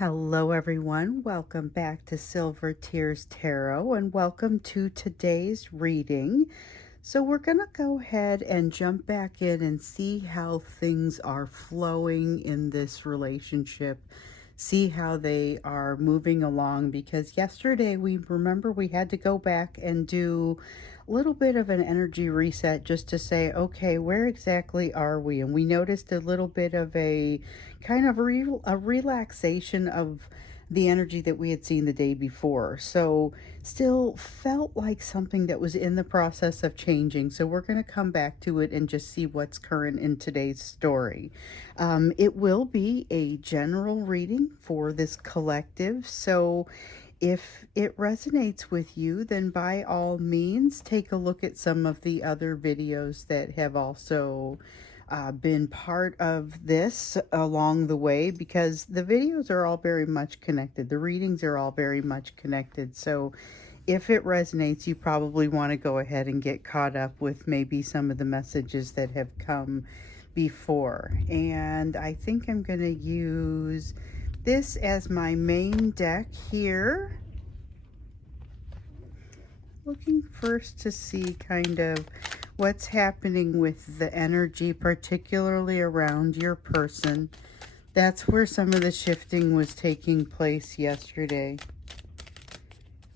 Hello, everyone. Welcome back to Silver Tears Tarot and welcome to today's reading. So, we're going to go ahead and jump back in and see how things are flowing in this relationship, see how they are moving along. Because yesterday, we had to go back and do a little bit of an energy reset just to say, okay, where exactly are we? And we noticed a little bit of a kind of a relaxation of the energy that we had seen the day before. So still felt like something that was in the process of changing. So we're going to come back to it and just see what's current in today's story. It will be a general reading for this collective. So if it resonates with you, then by all means, take a look at some of the other videos that have also been part of this along the way, because the videos are all very much connected. The readings are all very much connected. So if it resonates, you probably want to go ahead and get caught up with maybe some of the messages that have come before. And I think I'm going to use this as my main deck here. Looking first to see kind of what's happening with the energy, particularly around your person. That's where some of the shifting was taking place yesterday.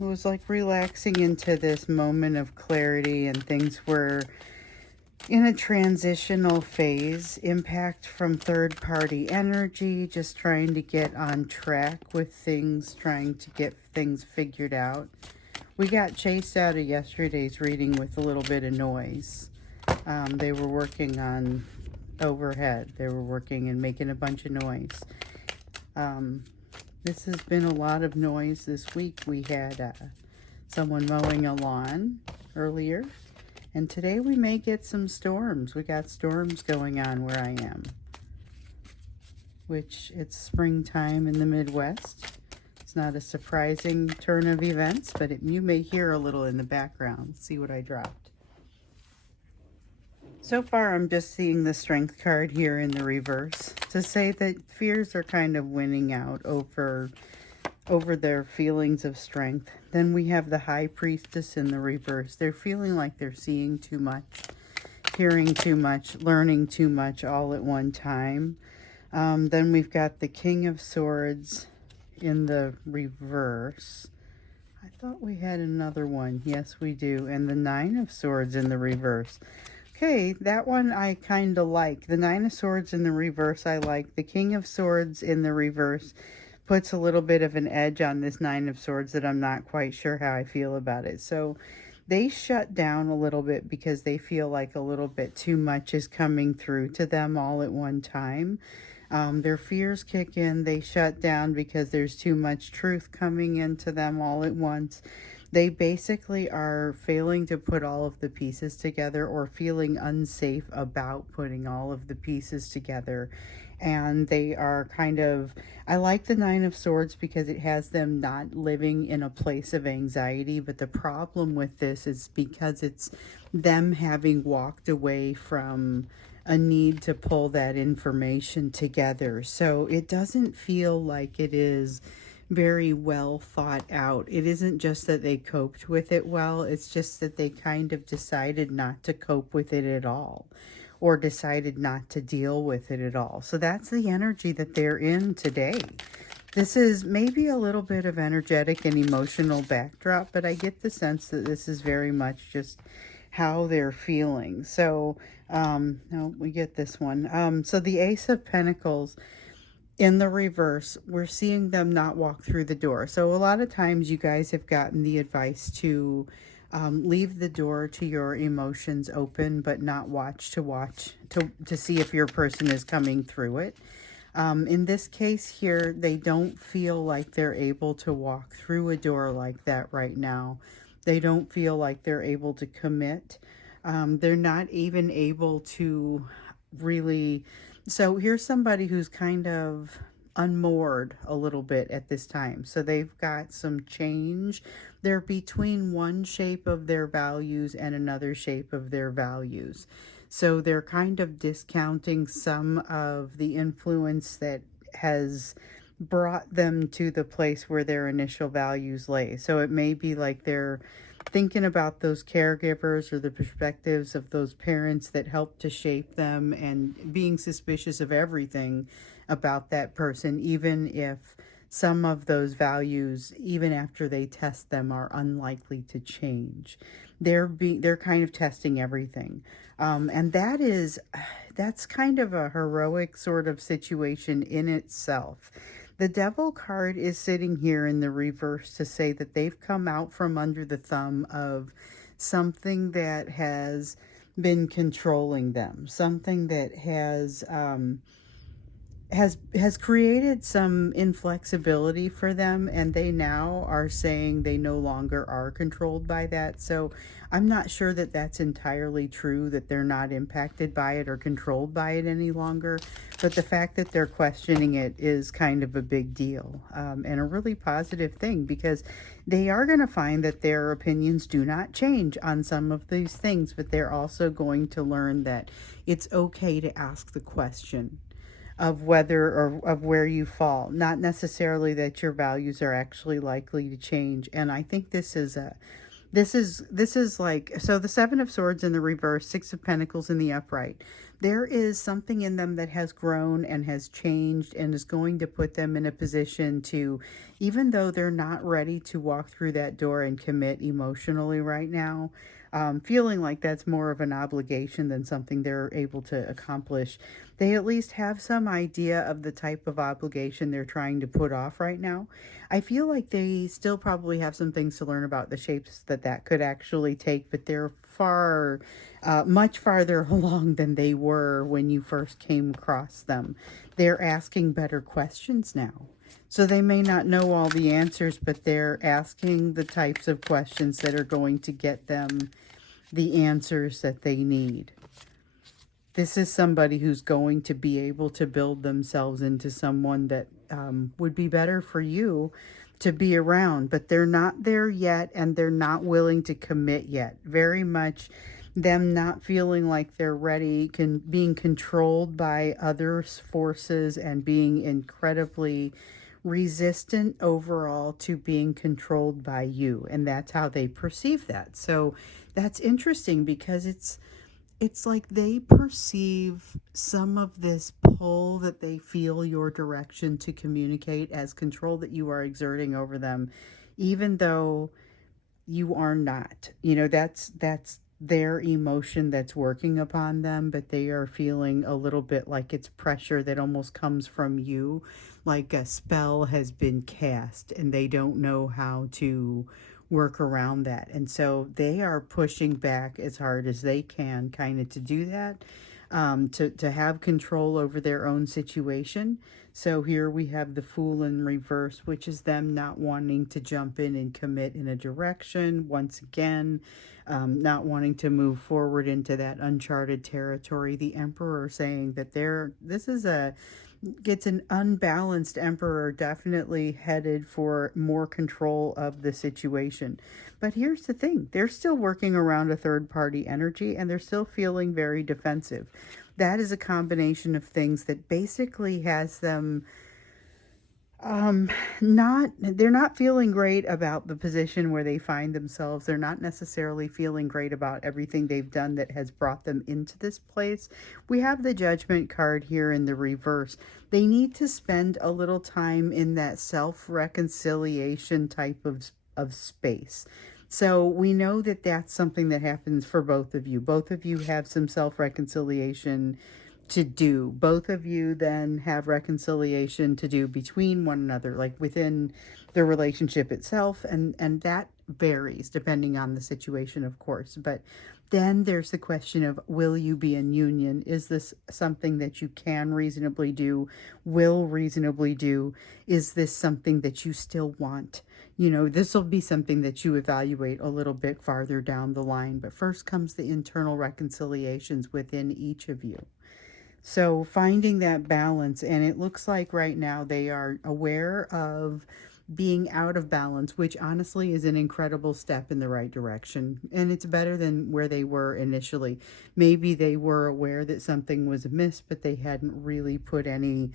It was like relaxing into this moment of clarity, and things were in a transitional phase. Impact from third-party energy, just trying to get on track with things, trying to get things figured out. We got chased out of yesterday's reading with a little bit of noise. They were working on overhead. They were working and making a bunch of noise. This has been a lot of noise this week. We had someone mowing a lawn earlier. And today we may get some storms. We got storms going on where I am, which it's springtime in the Midwest. It's not a surprising turn of events, but you may hear a little in the background. Let's see what I dropped. So far, I'm just seeing the Strength card here in the reverse to say that fears are kind of winning out over their feelings of strength. Then we have the High Priestess in the reverse. They're feeling like they're seeing too much, hearing too much, learning too much all at one time. Then we've got the King of Swords in the reverse. I thought we had another one. Yes, we do. And the Nine of Swords in the reverse. Okay, that one I kind of like. The Nine of Swords in the reverse I like. The King of Swords in the reverse puts a little bit of an edge on this Nine of Swords that I'm not quite sure how I feel about it. So they shut down a little bit because they feel like a little bit too much is coming through to them all at one time. Their fears kick in. They shut down because there's too much truth coming into them all at once. They basically are failing to put all of the pieces together, or feeling unsafe about putting all of the pieces together. And they are kind of, I like the Nine of Swords because it has them not living in a place of anxiety. But the problem with this is because it's them having walked away from a need to pull that information together. So it doesn't feel like it is very well thought out. It isn't just that they coped with it well, it's just that they kind of decided not to cope with it at all, or decided not to deal with it at all. So that's the energy that they're in today. This is maybe a little bit of energetic and emotional backdrop, but I get the sense that this is very much just how they're feeling. So, no, we get this one. So the Ace of Pentacles in the reverse, we're seeing them not walk through the door. So a lot of times you guys have gotten the advice to leave the door to your emotions open, but not to see if your person is coming through it. In this case here, they don't feel like they're able to walk through a door like that right now. They don't feel like they're able to commit. They're not even able to really. So here's somebody who's kind of unmoored a little bit at this time. So they've got some change. They're between one shape of their values and another shape of their values. So they're kind of discounting some of the influence that has brought them to the place where their initial values lay. So it may be like they're thinking about those caregivers or the perspectives of those parents that helped to shape them, and being suspicious of everything about that person, even if some of those values, even after they test them, are unlikely to change. They're kind of testing everything. And that's kind of a heroic sort of situation in itself. The Devil card is sitting here in the reverse to say that they've come out from under the thumb of something that has been controlling them, something that has created some inflexibility for them, and they now are saying they no longer are controlled by that. So I'm not sure that that's entirely true, that they're not impacted by it or controlled by it any longer, but the fact that they're questioning it is kind of a big deal, and a really positive thing, because they are going to find that their opinions do not change on some of these things, but they're also going to learn that it's okay to ask the question of whether or of where you fall, not necessarily that your values are actually likely to change. And I think this is like, so the Seven of Swords in the reverse, Six of Pentacles in the upright, there is something in them that has grown and has changed and is going to put them in a position to, even though they're not ready to walk through that door and commit emotionally right now, feeling like that's more of an obligation than something they're able to accomplish, they at least have some idea of the type of obligation they're trying to put off right now. I feel like they still probably have some things to learn about the shapes that could actually take, but they're much farther along than they were when you first came across them. They're asking better questions now. So they may not know all the answers, but they're asking the types of questions that are going to get them the answers that they need. This is somebody who's going to be able to build themselves into someone that would be better for you to be around, but they're not there yet, and they're not willing to commit yet. Very much them not feeling like they're ready, being controlled by other forces, and being incredibly resistant overall to being controlled by you, and that's how they perceive that. So that's interesting, because it's like they perceive some of this pull that they feel your direction to communicate as control that you are exerting over them, even though you are not. That's their emotion that's working upon them, but they are feeling a little bit like it's pressure that almost comes from you, like a spell has been cast and they don't know how to work around that. And so they are pushing back as hard as they can kind of to do that, to have control over their own situation. So here we have the Fool in reverse, which is them not wanting to jump in and commit in a direction once again, not wanting to move forward into that uncharted territory. The Emperor saying that gets an unbalanced Emperor, definitely headed for more control of the situation. But here's the thing, they're still working around a third party energy, and they're still feeling very defensive. That is a combination of things that basically has them they're not feeling great about the position where they find themselves. They're not necessarily feeling great about everything they've done that has brought them into this place. We have the Judgment card here in the reverse. They need to spend a little time in that self-reconciliation type of space. So we know that that's something that happens for both of you. Both of you have some self-reconciliation to do. Both of you then have reconciliation to do between one another, like within the relationship itself, and that varies depending on the situation, of course. But then there's the question of, will you be in union? Is this something that you can reasonably do, will reasonably do? Is this something that you still want? This will be something that you evaluate a little bit farther down the line, but first comes the internal reconciliations within each of you. So finding that balance, and it looks like right now they are aware of being out of balance, which honestly is an incredible step in the right direction. And it's better than where they were initially. Maybe they were aware that something was amiss, but they hadn't really put any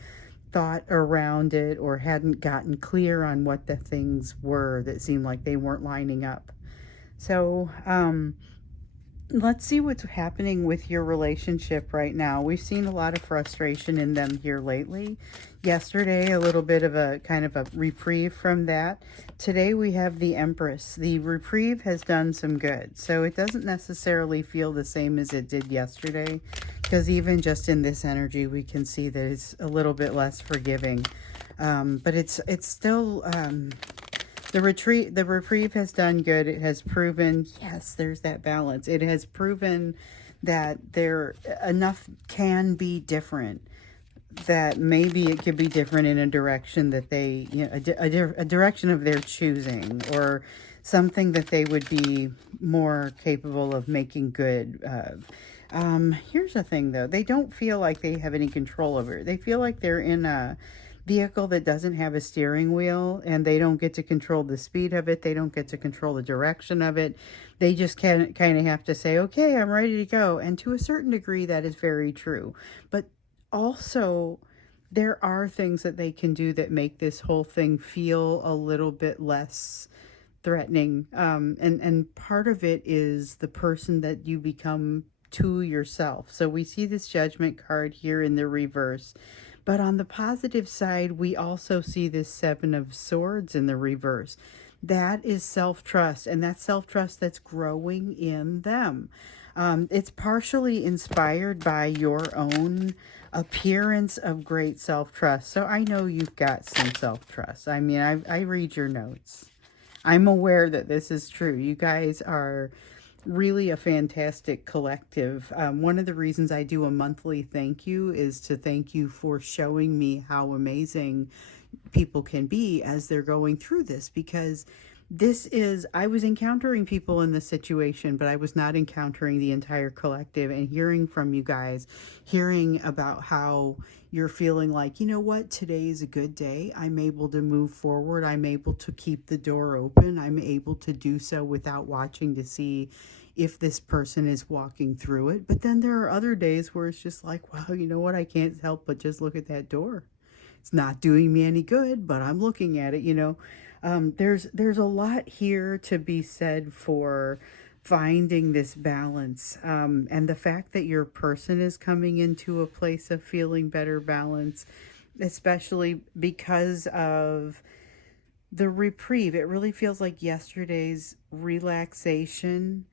thought around it or hadn't gotten clear on what the things were that seemed like they weren't lining up. So, let's see what's happening with your relationship right now. We've seen a lot of frustration in them here lately. Yesterday, a little bit of a kind of a reprieve from that. Today, we have the Empress. The reprieve has done some good. So it doesn't necessarily feel the same as it did yesterday, because even just in this energy, we can see that it's a little bit less forgiving. But it's still... the reprieve has done good. It has proven, yes, there's that balance. It has proven that there enough can be different, that maybe it could be different in a direction that they, a direction of their choosing, or something that they would be more capable of making good of. Here's the thing, though. They don't feel like they have any control over it. They feel like they're in a vehicle that doesn't have a steering wheel, and they don't get to control the speed of it. They don't get to control the direction of it. They just kind of have to say, okay, I'm ready to go. And to a certain degree, that is very true. But also, there are things that they can do that make this whole thing feel a little bit less threatening. And part of it is the person that you become to yourself. So we see this Judgment card here in the reverse. But on the positive side, we also see this Seven of Swords in the reverse. That is self-trust, and that's self-trust that's growing in them. It's partially inspired by your own appearance of great self-trust. So I know you've got some self-trust. I mean, I read your notes. I'm aware that this is true. You guys are really a fantastic collective. One of the reasons I do a monthly thank you is to thank you for showing me how amazing people can be as they're going through this, because I was encountering people in this situation, but I was not encountering the entire collective, and hearing from you guys, hearing about how you're feeling like, you know what, today is a good day. I'm able to move forward. I'm able to keep the door open. I'm able to do so without watching to see if this person is walking through it. But then there are other days where it's just like, wow, you know what? I can't help but just look at that door. It's not doing me any good, but I'm looking at it, there's a lot here to be said for finding this balance, and the fact that your person is coming into a place of feeling better balance, especially because of the reprieve. It really feels like yesterday's relaxation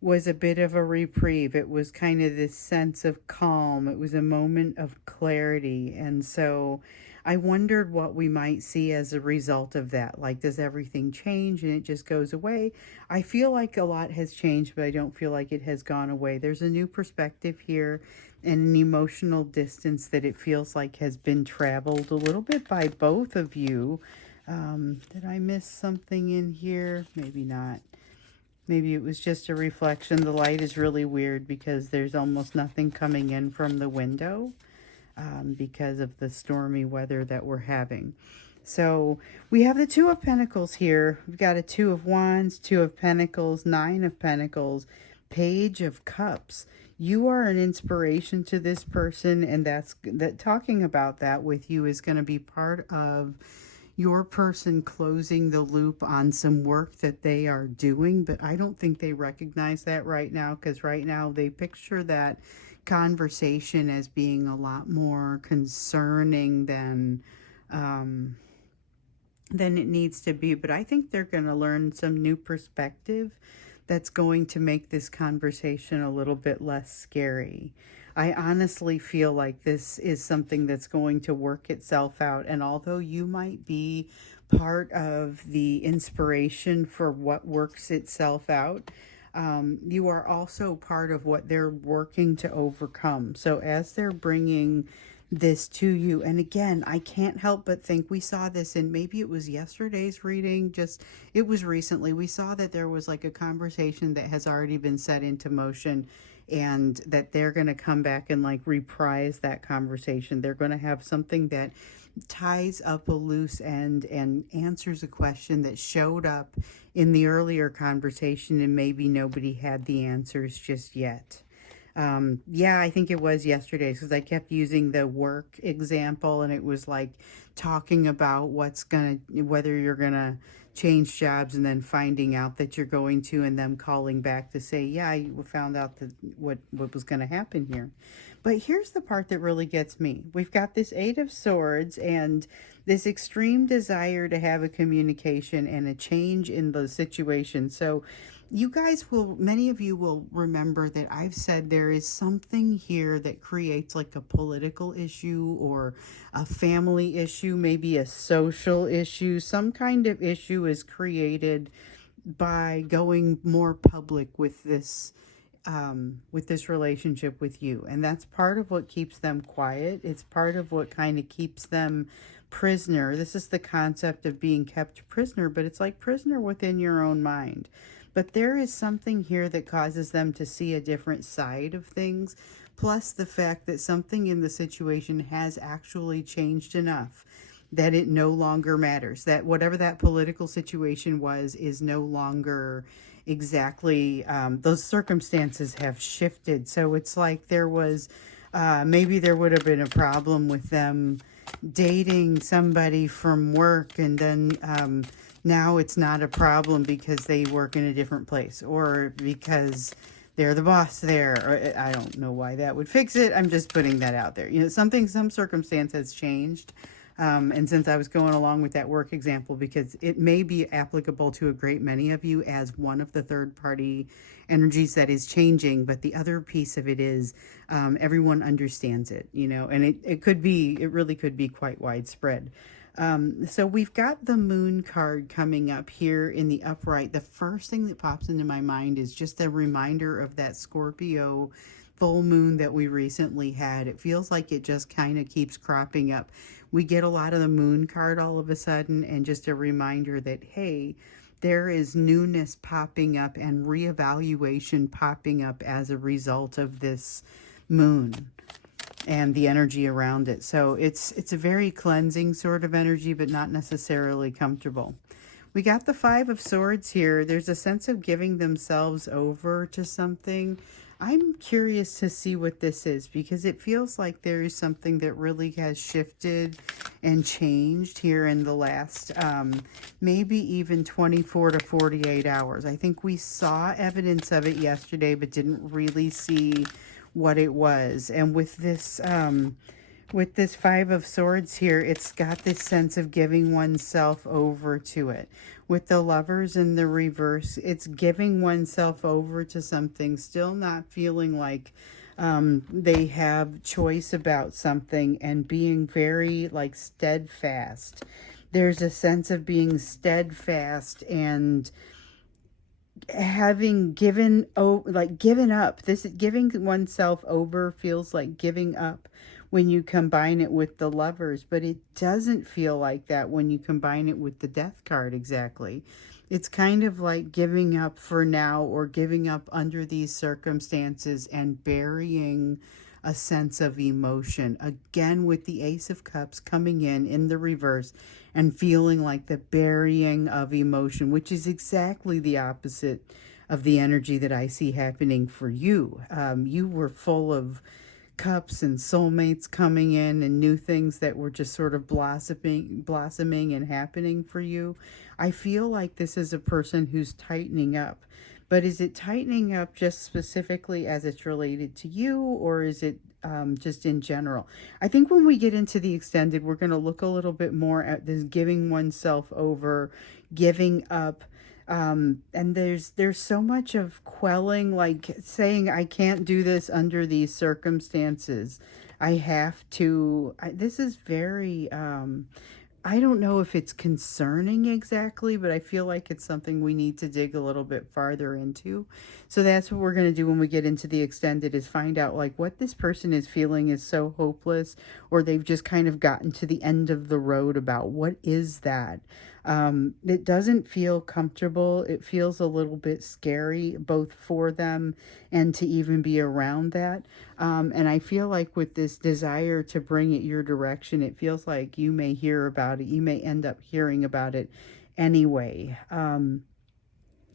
was a bit of a reprieve. It was kind of this sense of calm. It was a moment of clarity. And so I wondered what we might see as a result of that. Like, does everything change and it just goes away? I feel like a lot has changed, but I don't feel like it has gone away. There's a new perspective here and an emotional distance that it feels like has been traveled a little bit by both of you. Did I miss something in here? Maybe not. Maybe it was just a reflection. The light is really weird because there's almost nothing coming in from the window, because of the stormy weather that we're having. So we have the Two of Pentacles here. We've got a Two of Wands, Two of Pentacles, Nine of Pentacles, Page of Cups. You are an inspiration to this person, and that talking about that with you is going to be part of your person closing the loop on some work that they are doing, but I don't think they recognize that right now, because right now they picture that conversation as being a lot more concerning than it needs to be. But I think they're going to learn some new perspective that's going to make this conversation a little bit less scary. I honestly feel like this is something that's going to work itself out. And although you might be part of the inspiration for what works itself out, you are also part of what they're working to overcome. So as they're bringing this to you, and again, I can't help but think we saw this in, maybe it was yesterday's reading, it was recently, we saw that there was like a conversation that has already been set into motion, and that they're going to come back and like reprise that conversation. They're going to have something that ties up a loose end and answers a question that showed up in the earlier conversation, and maybe nobody had the answers just yet. Yeah, I think it was yesterday because I kept using the work example, and it was like talking about whether you're gonna change jobs and then finding out that you're going to, and them calling back to say, yeah, I found out that what was gonna happen here. But here's the part that really gets me. We've got this Eight of Swords and this extreme desire to have a communication and a change in the situation. So many of you will remember that I've said there is something here that creates like a political issue or a family issue, maybe a social issue. Some kind of issue is created by going more public with this relationship with you. And that's part of what keeps them quiet. It's part of what kind of keeps them prisoner. This is the concept of being kept prisoner, but it's like prisoner within your own mind. But there is something here that causes them to see a different side of things, plus the fact that something in the situation has actually changed enough that it no longer matters. That whatever that political situation was is no longer exactly, those circumstances have shifted. So it's like maybe there would have been a problem with them dating somebody from work, and then now it's not a problem because they work in a different place or because they're the boss there. Or I don't know why that would fix it. I'm just putting that out there. Some circumstance has changed. And since I was going along with that work example, because it may be applicable to a great many of you as one of the third party energies that is changing, but the other piece of it is everyone understands it, and it really could be quite widespread. So we've got the Moon card coming up here in the upright. The first thing that pops into my mind is just a reminder of that Scorpio full moon that we recently had. It feels like it just kind of keeps cropping up. We get a lot of the Moon card all of a sudden, and just a reminder that, hey, there is newness popping up and reevaluation popping up as a result of this moon and the energy around it. So it's a very cleansing sort of energy, but not necessarily comfortable. We got the Five of Swords here. There's a sense of giving themselves over to something. I'm curious to see what this is, because it feels like there is something that really has shifted and changed here in the last maybe even 24 to 48 hours. I think we saw evidence of it yesterday, but didn't really see what it was. And with this Five of Swords here, it's got this sense of giving oneself over to it. With the Lovers in the reverse, it's giving oneself over to something, still not feeling like they have choice about something, and being very like steadfast. There's a sense of being steadfast and having given up. This giving oneself over feels like giving up when you combine it with the Lovers, but it doesn't feel like that when you combine it with the Death card exactly. It's kind of like giving up for now, or giving up under these circumstances and burying a sense of emotion. Again, with the Ace of Cups coming in the reverse, and feeling like the burying of emotion, which is exactly the opposite of the energy that I see happening for you. You were full of cups and soulmates coming in and new things that were just sort of blossoming and happening for you. I feel like this is a person who's tightening up. But is it tightening up just specifically as it's related to you, or is it just in general? I think when we get into the extended, we're going to look a little bit more at this giving oneself over, giving up. And there's so much of quelling, like saying, I can't do this under these circumstances. I have to. This is very, I don't know if it's concerning exactly, but I feel like it's something we need to dig a little bit farther into. So that's what we're going to do when we get into the extended, is find out like what this person is feeling is so hopeless, or they've just kind of gotten to the end of the road about what is that. It doesn't feel comfortable. It feels a little bit scary, both for them and to even be around that. And I feel like with this desire to bring it your direction, it feels like you may hear about it. You may end up hearing about it anyway.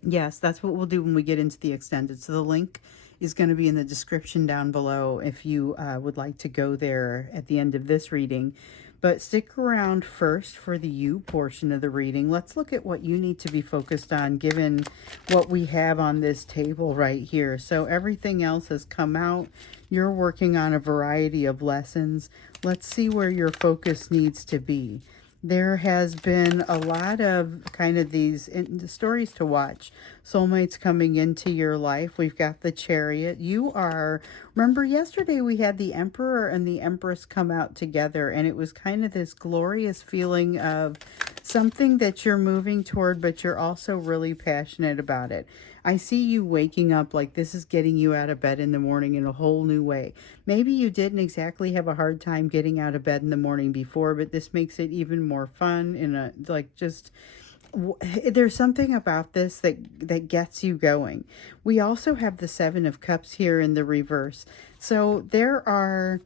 Yes, that's what we'll do when we get into the extended. So the link is going to be in the description down below if you would like to go there at the end of this reading. But stick around first for the you portion of the reading. Let's look at what you need to be focused on given what we have on this table right here. So everything else has come out. You're working on a variety of lessons. Let's see where your focus needs to be. There has been a lot of kind of these stories to watch. Soulmates coming into your life. We've got the Chariot. You are, remember yesterday we had the Emperor and the Empress come out together, and it was kind of this glorious feeling of something that you're moving toward, but you're also really passionate about it. I see you waking up like this is getting you out of bed in the morning in a whole new way. Maybe you didn't exactly have a hard time getting out of bed in the morning before, but this makes it even more fun in a, like, just, there's something about this that gets you going. We also have the Seven of Cups here in the reverse. So there are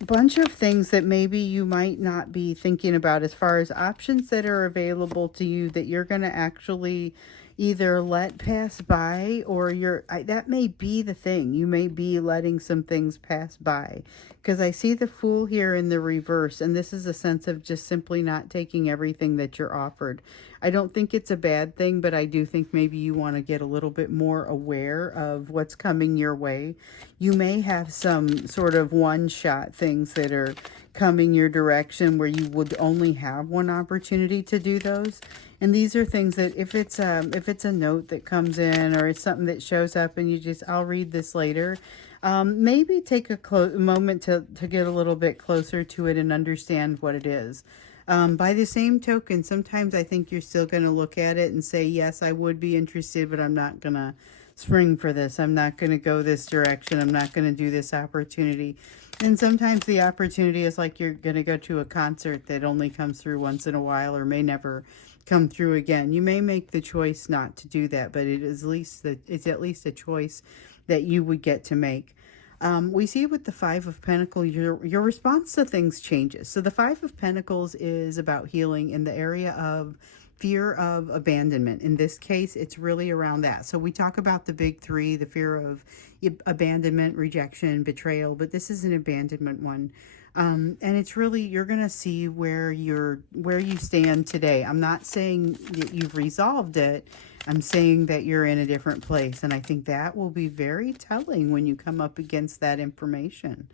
a bunch of things that maybe you might not be thinking about as far as options that are available to you that you're going to actually either let pass by, or that may be the thing. You may be letting some things pass by, because I see the Fool here in the reverse, and this is a sense of just simply not taking everything that you're offered. I don't think it's a bad thing, but I do think maybe you want to get a little bit more aware of what's coming your way. You may have some sort of one-shot things that are coming your direction where you would only have one opportunity to do those. And these are things that if it's a note that comes in, or it's something that shows up and you just, I'll read this later, maybe take a moment to get a little bit closer to it and understand what it is. By the same token, sometimes I think you're still going to look at it and say, yes, I would be interested, but I'm not going to spring for this. I'm not going to go this direction. I'm not going to do this opportunity. And sometimes the opportunity is like you're going to go to a concert that only comes through once in a while, or may never come through again. You may make the choice not to do that, but it's at least a choice that you would get to make. We see with the Five of Pentacles, your response to things changes. So the Five of Pentacles is about healing in the area of fear of abandonment. In this case, it's really around that. So we talk about the big three, the fear of abandonment, rejection, betrayal, but this is an abandonment one. And it's really, you're going to see where you stand today. I'm not saying that you've resolved it. I'm saying that you're in a different place. And I think that will be very telling when you come up against that information.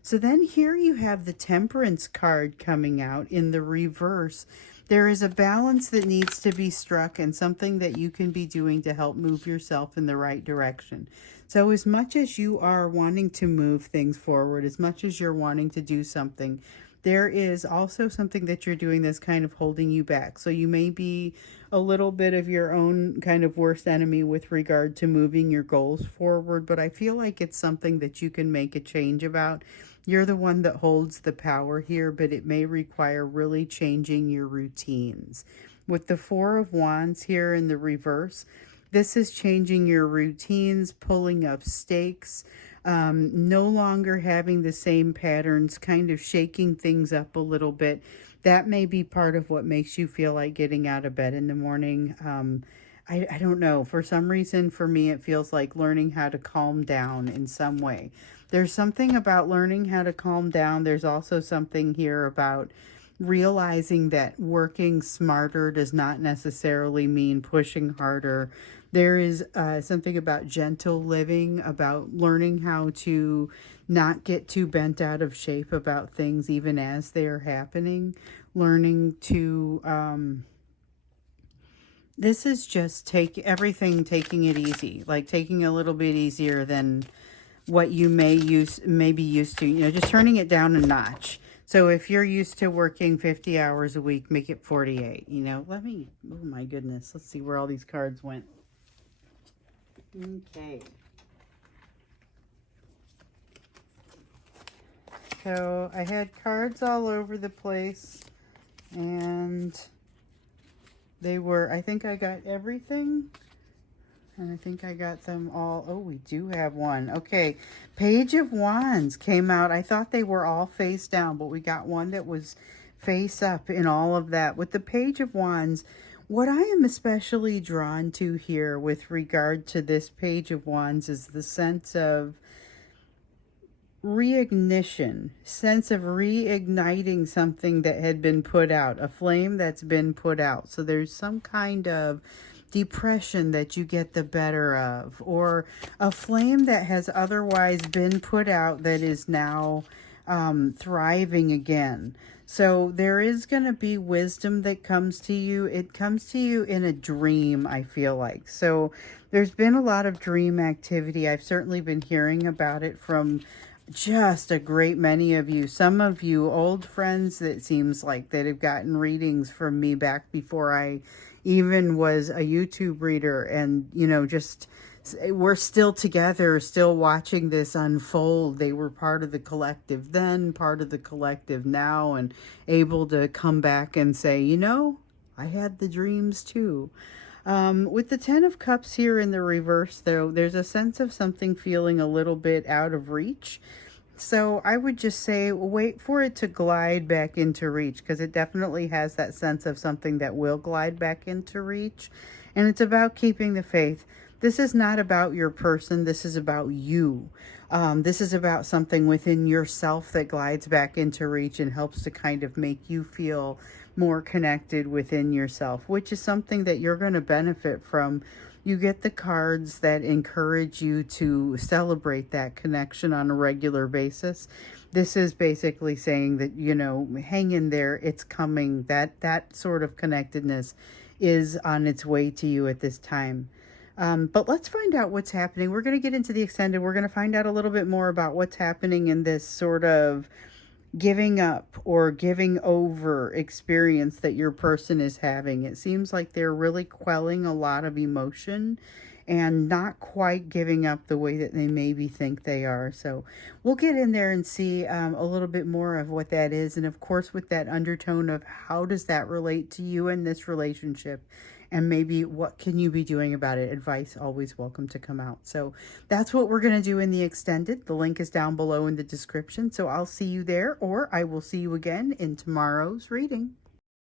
So then here you have the Temperance card coming out in the reverse. There is a balance that needs to be struck, and something that you can be doing to help move yourself in the right direction. So as much as you are wanting to move things forward, as much as you're wanting to do something, there is also something that you're doing that's kind of holding you back. So you may be a little bit of your own kind of worst enemy with regard to moving your goals forward, but I feel like it's something that you can make a change about. You're the one that holds the power here, but it may require really changing your routines. With the Four of Wands here in the reverse, this is changing your routines, pulling up stakes, no longer having the same patterns, kind of shaking things up a little bit. That may be part of what makes you feel like getting out of bed in the morning. I don't know. For some reason, for me, it feels like learning how to calm down in some way. There's something about learning how to calm down. There's also something here about realizing that working smarter does not necessarily mean pushing harder. There is something about gentle living, about learning how to not get too bent out of shape about things even as they are happening. Learning to... this is just taking it easy, like taking a little bit easier than what you may be used to, just turning it down a notch. So if you're used to working 50 hours a week, make it 48, oh my goodness, let's see where all these cards went. Okay. So I had cards all over the place, and they were, I think I got everything. And I think I got them all. Oh, we do have one. Okay. Page of Wands came out. I thought they were all face down, but we got one that was face up in all of that. With the Page of Wands, What I am especially drawn to here with regard to this Page of Wands is the sense of reignition, sense of reigniting something that had been put out, a flame that's been put out. So there's some kind of depression that you get the better of, or a flame that has otherwise been put out that is now thriving again. So there is going to be wisdom that comes to you. It comes to you in a dream, I feel like. So there's been a lot of dream activity. I've certainly been hearing about it from just a great many of you. Some of you old friends that seems like that have gotten readings from me back before I even was a YouTube reader, and you know, just we're still together, still watching this unfold. They were part of the collective then, part of the collective now, and able to come back and say, you know, I had the dreams too. With the Ten of Cups here in the reverse, though, there's a sense of something feeling a little bit out of reach. So I would just say wait for it to glide back into reach, because it definitely has that sense of something that will glide back into reach. And it's about keeping the faith. This is not about your person. This is about you. This is about something within yourself that glides back into reach and helps to kind of make you feel more connected within yourself, which is something that you're going to benefit from. You get the cards that encourage you to celebrate that connection on a regular basis. This is basically saying that, you know, hang in there, it's coming. That sort of connectedness is on its way to you at this time. But let's find out what's happening. We're going to get into the extended. We're going to find out a little bit more about what's happening in this sort of giving up or giving over experience that your person is having. It seems like they're really quelling a lot of emotion and not quite giving up the way that they maybe think they are. So we'll get in there and see a little bit more of what that is. And of course, with that undertone of how does that relate to you in this relationship? And maybe what can you be doing about it? Advice always welcome to come out. So that's what we're going to do in the extended. The link is down below in the description. So I'll see you there, or I will see you again in tomorrow's reading.